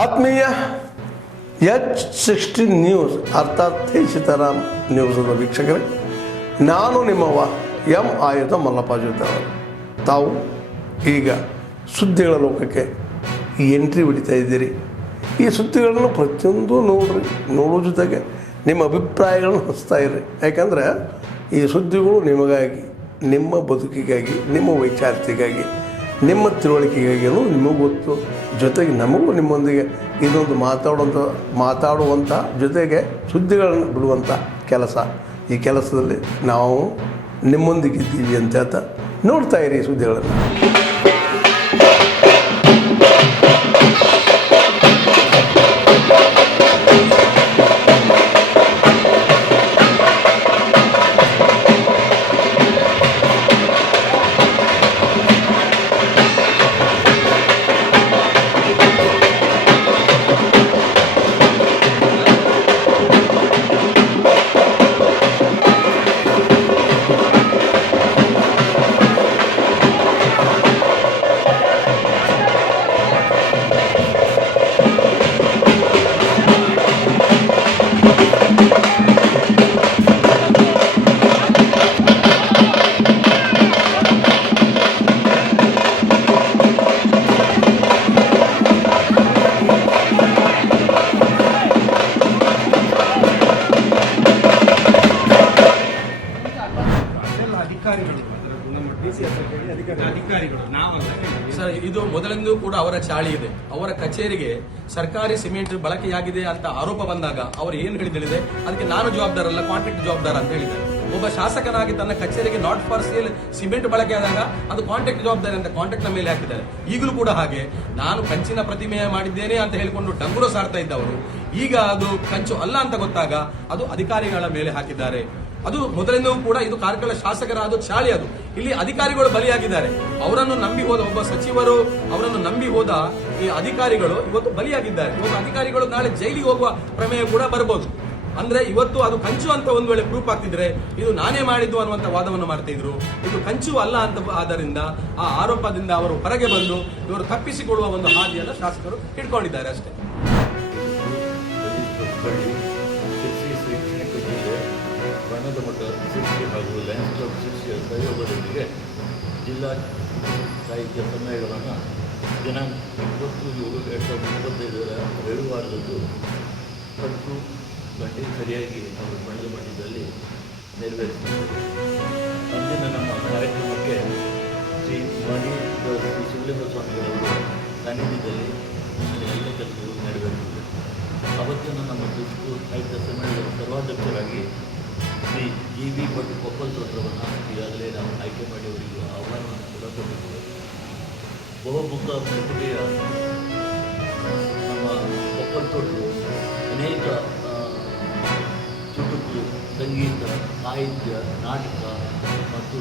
ಆತ್ಮೀಯ H16 news ಅರ್ಥಾತ್ ಸೀತಾರಾಮ್ ನ್ಯೂಸದ ವೀಕ್ಷಕರೇ, ನಾನು ನಿಮ್ಮವ ಎಂ ಆಯುಧ ಮಲ್ಲಪ್ಪ ಜೊತೆ ಅವರು. ತಾವು ಈಗ ಸುದ್ದಿಗಳ ಲೋಕಕ್ಕೆ ಎಂಟ್ರಿ ಹೊಡಿತಾ ಇದ್ದೀರಿ. ಈ ಸುದ್ದಿಗಳನ್ನು ಪ್ರತಿಯೊಂದು ನೋಡೋ ಜೊತೆಗೆ ನಿಮ್ಮ ಅಭಿಪ್ರಾಯಗಳನ್ನು ಹಚ್ತಾ ಇರ್ರಿ. ಯಾಕಂದರೆ ಈ ಸುದ್ದಿಗಳು ನಿಮಗಾಗಿ, ನಿಮ್ಮ ಬದುಕಿಗಾಗಿ, ನಿಮ್ಮ ವೈಚಾರಿಕೆಗಾಗಿ, ನಿಮ್ಮ ತಿಳುವಳಿಕೆಗಾಗಿಯೂ ನಿಮಗೂ ಗೊತ್ತು, ಜೊತೆಗೆ ನಮಗೂ ನಿಮ್ಮೊಂದಿಗೆ ಇದೊಂದು ಮಾತಾಡುವಂಥ ಜೊತೆಗೆ ಸುದ್ದಿಗಳನ್ನು ಬಿಡುವಂಥ ಕೆಲಸ. ಈ ಕೆಲಸದಲ್ಲಿ ನಾವು ನಿಮ್ಮೊಂದಿಗಿದ್ದೀವಿ ಅಂತ ಹೇಳ್ತಾ ನೋಡ್ತಾ ಇರಿ ಈ ಸುದ್ದಿಗಳನ್ನು. ಸರ್, ಇದು ಮೊದಲಿಂದೂ ಕೂಡ ಅವರ ಚಾಳಿ ಇದೆ. ಅವರ ಕಚೇರಿಗೆ ಸರ್ಕಾರಿ ಸಿಮೆಂಟ್ ಬಳಕೆಯಾಗಿದೆ ಅಂತ ಆರೋಪ ಬಂದಾಗ ಅವರು ಏನು ಹೇಳಿದೆ, ಅದಕ್ಕೆ ನಾನು ಜವಾಬ್ದಾರಲ್ಲ, ಕಾಂಟ್ರಾಕ್ಟ್ ಜವಾಬ್ದಾರ ಅಂತ ಹೇಳಿದ್ದಾರೆ. ಒಬ್ಬ ಶಾಸಕನಾಗಿ ತನ್ನ ಕಚೇರಿಗೆ ನಾಟ್ ಫಾರ್ ಸೇಲ್ ಸಿಮೆಂಟ್ ಬಳಕೆ ಆದಾಗ ಅದು ಕಾಂಟ್ರಾಕ್ಟ್ ಜವಾಬ್ದಾರಿ ಅಂತ ಕಾಂಟ್ರಾಕ್ಟ್ ನ ಮೇಲೆ ಹಾಕಿದ್ದಾರೆ. ಈಗಲೂ ಕೂಡ ಹಾಗೆ ನಾನು ಕಂಚಿನ ಪ್ರತಿಮೆ ಮಾಡಿದ್ದೇನೆ ಅಂತ ಹೇಳಿಕೊಂಡು ಡಂಗುರ ಸಾರ್ತಾ ಇದ್ದವರು ಈಗ ಅದು ಕಂಚು ಅಲ್ಲ ಅಂತ ಗೊತ್ತಾಗ ಅದು ಅಧಿಕಾರಿಗಳ ಮೇಲೆ ಹಾಕಿದ್ದಾರೆ. ಅದು ಮೊದಲಿಂದೂ ಕೂಡ ಇದು ಕಾರ್ಕಳ ಶಾಸಕರ ಅದು ಚಾಳಿ. ಅದು ಇಲ್ಲಿ ಅಧಿಕಾರಿಗಳು ಬಲಿಯಾಗಿದ್ದಾರೆ. ಅವರನ್ನು ನಂಬಿ ಹೋದ ಒಬ್ಬ ಸಚಿವರು, ಅವರನ್ನು ನಂಬಿ ಹೋದ ಈ ಅಧಿಕಾರಿಗಳು ಇವತ್ತು ಬಲಿಯಾಗಿದ್ದಾರೆ. ಇವತ್ತು ಅಧಿಕಾರಿಗಳು ನಾಳೆ ಜೈಲಿಗೆ ಹೋಗುವ ಪ್ರಮೇಯ ಕೂಡ ಬರಬಹುದು. ಅಂದ್ರೆ ಇವತ್ತು ಅದು ಕಂಚು ಅಂತ ಒಂದು ವೇಳೆ ಪ್ರೂಫ್ ಆಗ್ತಿದ್ರೆ ಇದು ನಾನೇ ಮಾಡಿದ್ದು ಅನ್ನುವಂತ ವಾದವನ್ನು ಮಾಡ್ತಾ ಇದ್ರು. ಇದು ಕಂಚು ಅಲ್ಲ ಅಂತ ಆದ್ದರಿಂದ ಆ ಆರೋಪದಿಂದ ಅವರು ಹೊರಗೆ ಬಂದು ಇವರು ತಪ್ಪಿಸಿಕೊಳ್ಳುವ ಒಂದು ಹಾದಿಯನ್ನು ಶಾಸಕರು ಇಟ್ಕೊಂಡಿದ್ದಾರೆ ಅಷ್ಟೇ. ಬಣ್ಣದ ಮಠ ಶಿಕ್ಷೆ ಹಾಗೂ ಲಯನ್ಸ್ ಕ್ಲಬ್ ಶಿಕ್ಷೆಯ ಸಹಯೋಗದೊಂದಿಗೆ ಜಿಲ್ಲಾ ಸಾಹಿತ್ಯ ಸಮ್ಮೇಳನವನ್ನು ದಿನಾಂಕ 20/7/2025 ರವಿವಾರದಂದು 10 ಗಂಟೆ ಸರಿಯಾಗಿ ಅವರು ಬಣ್ಣದ ಮಠದಲ್ಲಿ ನೆರವೇರಿಸಿದರು. ಅಂದಿನ ನಮ್ಮ ಕಾರ್ಯಕ್ರಮಕ್ಕೆ ಶ್ರೀ ಶಿವಲಿಂಗ ಸ್ವಾಮಿಗಳವರು ಸಾನ್ನಿಧ್ಯದಲ್ಲಿ ಎಲ್ಲ ಕೆಲಸಗಳು ನೆರವೇರಿಸಿದರು. ಅವತ್ತಿನ ನಮ್ಮ ತುಮಕೂರು ಸಾಹಿತ್ಯ ಸಮ್ಮೇಳನದ ಸರ್ವಾಧ್ಯಕ್ಷರಾಗಿ ಶ್ರೀ GV ಭಟ್ ಕೊಪ್ಪಲ್ ತೋಟವನ್ನು ಈಗಾಗಲೇ ನಾವು ಆಯ್ಕೆ ಮಾಡಿ ಅವರಿಗೆ ಆಹ್ವಾನವನ್ನು ಕೂಡ ಕೊಟ್ಟಿದ್ದೇವೆ. ಬಹುಮುಖ ಪ್ರತಿಭೆಯ ನಮ್ಮ ಕೊಪ್ಪಲ್ ತೋಟರು ಅನೇಕ ಚುಟುಕು, ಸಂಗೀತ, ಸಾಹಿತ್ಯ, ನಾಟಕ ಮತ್ತು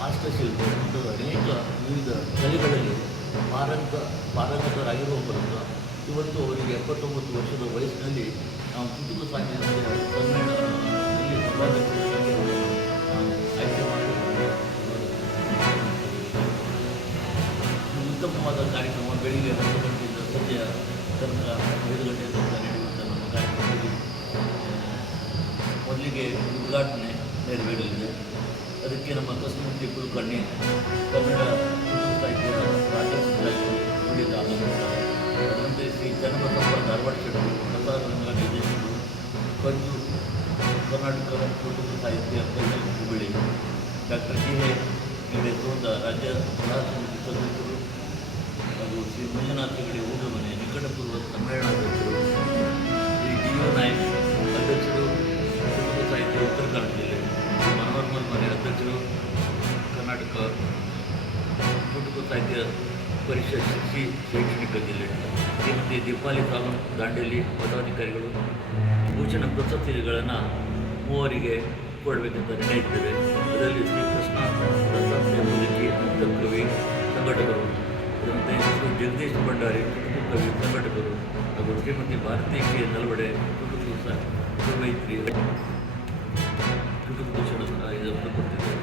ಹಸ್ತಶಿಲ್ಪ ಮತ್ತು ಅನೇಕ ವಿವಿಧ ಕಲೆಗಳಲ್ಲಿ ಪಾರಂಗತರಾಗಿರುವ ಮೂಲಕ ಇವತ್ತು ಅವರಿಗೆ 79 ವರ್ಷದ ವಯಸ್ಸಿನಲ್ಲಿ ನಾವು ಚುಟುಕು ಸಾಹಿತ್ಯ ಸಮ್ಮೇಳನದಲ್ಲಿ ಸರ್ವಾಧ್ಯಕ್ಷರಾಗಿ ಆಯ್ಕೆ ಮಾಡಿ ಉತ್ತಮವಾದ ಕಾರ್ಯಕ್ರಮ ಬೆಳಿಗ್ಗೆ 10 ಗಂಟೆಯಿಂದ ಸಂಜೆ ತನಕ 5 ಗಂಟೆ ತನಕ ನಡೆಯುವಂಥ ನಮ್ಮ ಕಾರ್ಯಕ್ರಮದಲ್ಲಿ ಮೊದಲಿಗೆ ಉದ್ಘಾಟನೆ ನೆರವೇರಲಿದೆ. ಅದಕ್ಕೆ ನಮ್ಮ ಕಸ್ತೂರಿ ಕುಲಕರ್ಣಿ ಕನ್ನಡ ಸಾಹಿತ್ಯ ರಾಜ್ಯೋತ್ಸವ ನುಡಿದ ಆಗಮಿಸುತ್ತಾರೆ. ಅದರಂತೆ ಶ್ರೀ ಚನ್ನಬಸಪ್ಪ ಧಾರವಾಡ ಶೆಟ್ಟರು ಪ್ರಸಾದರಂಗ ನಿರ್ದೇಶಕರು, ಕಂಚು ಕರ್ನಾಟಕ ಕುಟುಂಬ ಸಾಹಿತ್ಯ ಕೈನಲ್ಲಿ ಹುಬ್ಬಳ್ಳಿ, ಡಾಕ್ಟರ್ GA ಸೋಂದ ರಾಜ್ಯ ಸಲಹಾ ಸಮಿತಿ ಸದಸ್ಯರು ಹಾಗೂ ಶ್ರೀ ಮಂಜುನಾಥ ಹೆಗಡೆ ಊಟಮನೆ ನಿಕಟಪೂರ್ವ ಸಮ್ಮೇಳನಾಧ್ಯಕ್ಷರು, ಶ್ರೀ DO ನಾಯಕ್ ಅಧ್ಯಕ್ಷರು ಕುಟುಂಬ ಸಾಹಿತ್ಯ ಉತ್ತರ ಕನ್ನಡ ಜಿಲ್ಲೆ, ಶ್ರೀ ಮನೋಹರ್ ಮನೆ ಅಧ್ಯಕ್ಷರು ಕರ್ನಾಟಕ ಕುಟುಂಬ ಸಾಹಿತ್ಯ ಪರಿಷತ್ ಶಿಕ್ಷಿ ಶೈಕ್ಷಣಿಕ ಜಿಲ್ಲೆ, ಶ್ರೀಮತಿ ದೀಪಾಲಿ ತಾಲೂಕು ದಾಂಡೇಲಿ ಪದಾಧಿಕಾರಿಗಳು ಭೂಷಣ ಪ್ರಶಸ್ತಿಗಳನ್ನು 3 ಕೊಡಬೇಕಂತ ನಿರ್ಣಯಿಸಿದ್ದೇವೆ. ಅದರಲ್ಲಿ ಶ್ರೀ ಕೃಷ್ಣ ಮುದುಕಿ ಕವಿ ಸಂಘಟಕರು, ಅದರಂತೆ ಶ್ರೀ ಜಗದೀಶ್ ಭಂಡಾರಿ ಕುಟುಂಬ ಕವಿ ಸಂಘಟಕರು ಹಾಗೂ ಶ್ರೀಮತಿ ಭಾರತಿ ಕೆ ನಲ್ವಡೆ ಕುಟುಂಬ ಮೈತ್ರಿ ಕುಟುಂಬ ಇದನ್ನು ಕೊಡ್ತಿದ್ದೇವೆ.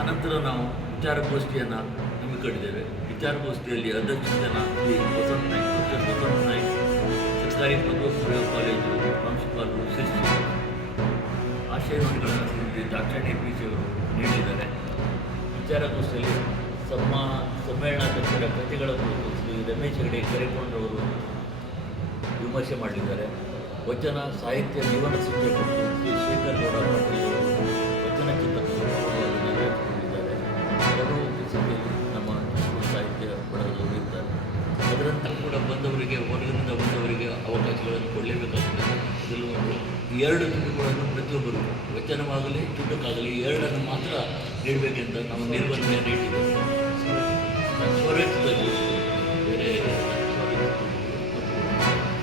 ಆನಂತರ ನಾವು ವಿಚಾರಗೋಷ್ಠಿಯನ್ನು ಹಮ್ಮಿಕೊಂಡಿದ್ದೇವೆ. ವಿಚಾರಗೋಷ್ಠಿಯಲ್ಲಿ ಅಧ್ಯಕ್ಷತೆಯನ್ನು ಶ್ರೀ ವಸಂತ ನಾಯ್ಕ ಸರ್ಕಾರಿ ಪದವಿ ಪೂರ್ವ ಕಾಲೇಜು ಪ್ರಾಂಶುಪಾಲರು ಶಿರ್ಸಿ ಆಶಯ ನುಡಿಗಳನ್ನು ಶ್ರೀಮತಿ ದಾಕ್ಷಾಯಣಿ ಪಿ.ಸಿ. ಅವರು ನೀಡಿದ್ದಾರೆ. ವಿಚಾರಗೋಷ್ಠಿಯಲ್ಲಿ ಸಮ್ಮೇಳನಾಧ್ಯಕ್ಷರ ಕೃತಿಗಳ ಕುರಿತು ಶ್ರೀ ರಮೇಶ್ ಹೆಗಡೆ ಕೆರೆಕೊಂಡವರು ವಿಮರ್ಶೆ ಮಾಡಲಿದ್ದಾರೆ. ವಚನ ಸಾಹಿತ್ಯ ಜೀವನ ಶಿಕ್ಷೆ ಕುರಿತು ಶ್ರೀ ಶೇಖರ್ ಗೌಡ ಪಾಟೀಲ್ ಅವರು ವಚನ ಚಿಂತಕರು ನೆರವೇರಿಸಿಕೊಂಡಿದ್ದಾರೆ. ಕೆಲವು ಪುಸ್ತಕದಲ್ಲಿ ನಮ್ಮ ಸಾಹಿತ್ಯ ಬಳಗದವರು ಇರ್ತಾರೆ. ಅದರಂತೆ ಕೂಡ ಬಂದವರಿಗೆ, ಹೊರಗಿನಿಂದ ಬಂದವರಿಗೆ ಅವಕಾಶಗಳನ್ನು ಕೊಡಲೇಬೇಕಾಗ್ತದೆ. ಅದರಲ್ಲಿ ಒಂದು 2 ಚುಟುಕುಗಳನ್ನು ಪ್ರತಿಯೊಬ್ಬರು, ವಚನವಾಗಲಿ ಚುಟುಕಾಗಲಿ 2 ಮಾತ್ರ ನೀಡಬೇಕೆಂತ ನಾವು ನಿರ್ಬಂಧನೆಯನ್ನು ಇಟ್ಟಿದ್ದೇವೆ. ಸ್ವರಚಿತರು ಬೇರೆ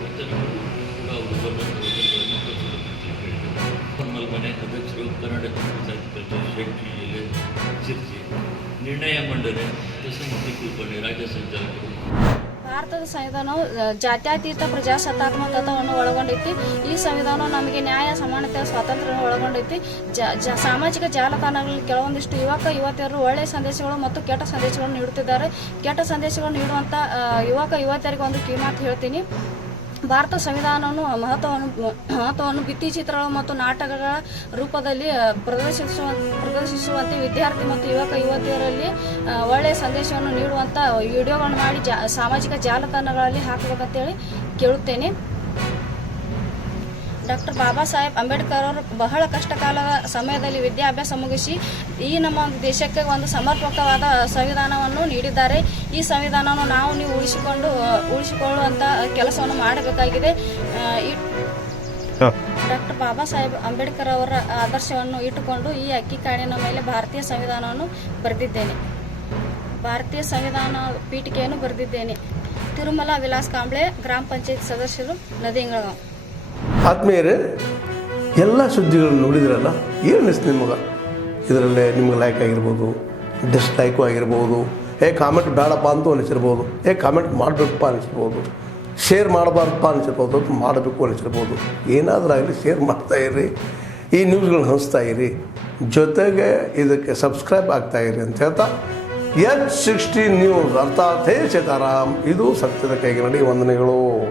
ವಚನಗಳು ಕೂಡ ಅವರು ಬಂದಂಥ ವಚನಗಳನ್ನು ಪ್ರಸ್ತುತಪಡಿಸಲಿಕ್ಕೆ ಮನೆ ಅಧ್ಯಕ್ಷರು ಕನ್ನಡ ಸಾಹಿತ್ಯ ಪರಿಷತ್ ಶೆಟ್ಟಿ ಜಿಲ್ಲೆ ಶಿರ್ಸಿ, ನಿರ್ಣಯ ಮಂಡನೆ ಕೃಷ್ಣಮೂರ್ತಿ ಕುಲಕರ್ಣಿ ರಾಜ್ಯ ಸಂಚಾಲಕರು. ಭಾರತದ ಸಂವಿಧಾನವು ಜಾತ್ಯತೀತ ಪ್ರಜಾಸತ್ತಾತ್ಮಕ ತತ್ವವನ್ನು ಒಳಗೊಂಡೈತಿ. ಈ ಸಂವಿಧಾನವು ನಮಗೆ ನ್ಯಾಯ, ಸಮಾನತೆ, ಸ್ವಾತಂತ್ರ್ಯವನ್ನು ಒಳಗೊಂಡೈತಿ. ಸಾಮಾಜಿಕ ಜಾಲತಾಣಗಳಲ್ಲಿ ಕೆಲವೊಂದಿಷ್ಟು ಯುವತಿಯರು ಒಳ್ಳೆಯ ಸಂದೇಶಗಳು ಮತ್ತು ಕೆಟ್ಟ ಸಂದೇಶಗಳನ್ನು ನೀಡುತ್ತಿದ್ದಾರೆ. ಕೆಟ್ಟ ಸಂದೇಶಗಳನ್ನು ನೀಡುವಂಥ ಯುವತಿಯರಿಗೆ ಒಂದು ಕಿವಿಮಾತು ಹೇಳ್ತೀನಿ. ಭಾರತ ಸಂವಿಧಾನವನ್ನು ಮಹತ್ವವನ್ನು ಭಿತ್ತಿಚಿತ್ರಗಳು ಮತ್ತು ನಾಟಕಗಳ ರೂಪದಲ್ಲಿ ಪ್ರದರ್ಶಿಸುವಂತೆ ವಿದ್ಯಾರ್ಥಿ ಮತ್ತು ಯುವತಿಯರಲ್ಲಿ ಒಳ್ಳೆಯ ಸಂದೇಶವನ್ನು ನೀಡುವಂಥ ವಿಡಿಯೋಗಳನ್ನು ಮಾಡಿ ಸಾಮಾಜಿಕ ಜಾಲತಾಣಗಳಲ್ಲಿ ಹಾಕಬೇಕಂತೇಳಿ ಕೇಳುತ್ತೇನೆ. ಡಾಕ್ಟರ್ ಬಾಬಾ ಸಾಹೇಬ್ ಅಂಬೇಡ್ಕರ್ ಅವರು ಬಹಳ ಕಷ್ಟಕಾಲದ ಸಮಯದಲ್ಲಿ ವಿದ್ಯಾಭ್ಯಾಸ ಮುಗಿಸಿ ಈ ನಮ್ಮ ದೇಶಕ್ಕೆ ಒಂದು ಸಮರ್ಪಕವಾದ ಸಂವಿಧಾನವನ್ನು ನೀಡಿದ್ದಾರೆ. ಈ ಸಂವಿಧಾನವನ್ನು ನೀವು ಉಳಿಸಿಕೊಳ್ಳುವಂಥ ಕೆಲಸವನ್ನು ಮಾಡಬೇಕಾಗಿದೆ. ಡಾಕ್ಟರ್ ಬಾಬಾ ಸಾಹೇಬ್ ಅಂಬೇಡ್ಕರ್ ಅವರ ಆದರ್ಶವನ್ನು ಇಟ್ಟುಕೊಂಡು ಈ ಅಕ್ಕಿ ಕಾಣಿನ ಮೇಲೆ ಭಾರತೀಯ ಸಂವಿಧಾನವನ್ನು ಬರೆದಿದ್ದೇನೆ. ಭಾರತೀಯ ಸಂವಿಧಾನ ಪೀಠಿಕೆಯನ್ನು ಬರೆದಿದ್ದೇನೆ. ತಿರುಮಲ ವಿಲಾಸ್ ಕಾಂಬ್ಳೆ, ಗ್ರಾಮ ಪಂಚಾಯತ್ ಸದಸ್ಯರು, ನದಿಂಗಳಗಾಂವ್. ಆತ್ಮೀಯರೇ, ಎಲ್ಲ ಸುದ್ದಿಗಳನ್ನು ನೋಡಿದ್ರಲ್ಲ, ಏನು ಅನಿಸ್ತು ನಿಮಗೆ? ಇದರಲ್ಲೇ ನಿಮ್ಗೆ ಲೈಕ್ ಆಗಿರ್ಬೋದು, ಡಿಸ್ಲೈಕು ಆಗಿರ್ಬೋದು, ಕಾಮೆಂಟ್ ಬೇಡಪ್ಪ ಅಂತೂ ಅನಿಸಿರ್ಬೋದು, ಕಾಮೆಂಟ್ ಮಾಡಬೇಕಪ್ಪ ಅನಿಸಿರ್ಬೋದು, ಶೇರ್ ಮಾಡಬಾರ್ದಪ್ಪ ಅನಿಸಿರ್ಬೋದು, ಅದು ಮಾಡಬೇಕು ಅನಿಸಿರ್ಬೋದು. ಏನಾದರೂ ಆಗಲಿ ಶೇರ್ ಮಾಡ್ತಾಯಿರಿ, ಈ ನ್ಯೂಸ್ಗಳನ್ನ ಹಂಚ್ತಾ ಇರಿ, ಜೊತೆಗೆ ಇದಕ್ಕೆ ಸಬ್ಸ್ಕ್ರೈಬ್ ಆಗ್ತಾಯಿರಿ ಅಂತ ಹೇಳ್ತಾ H16 ನ್ಯೂಸ್ ಅರ್ಥಾತ್ ಹೇ ಸೀತಾರಾಮ್, ಇದು ಸತ್ಯದ ಕೈಗೆ ನಡಿ. ವಂದನೆಗಳು.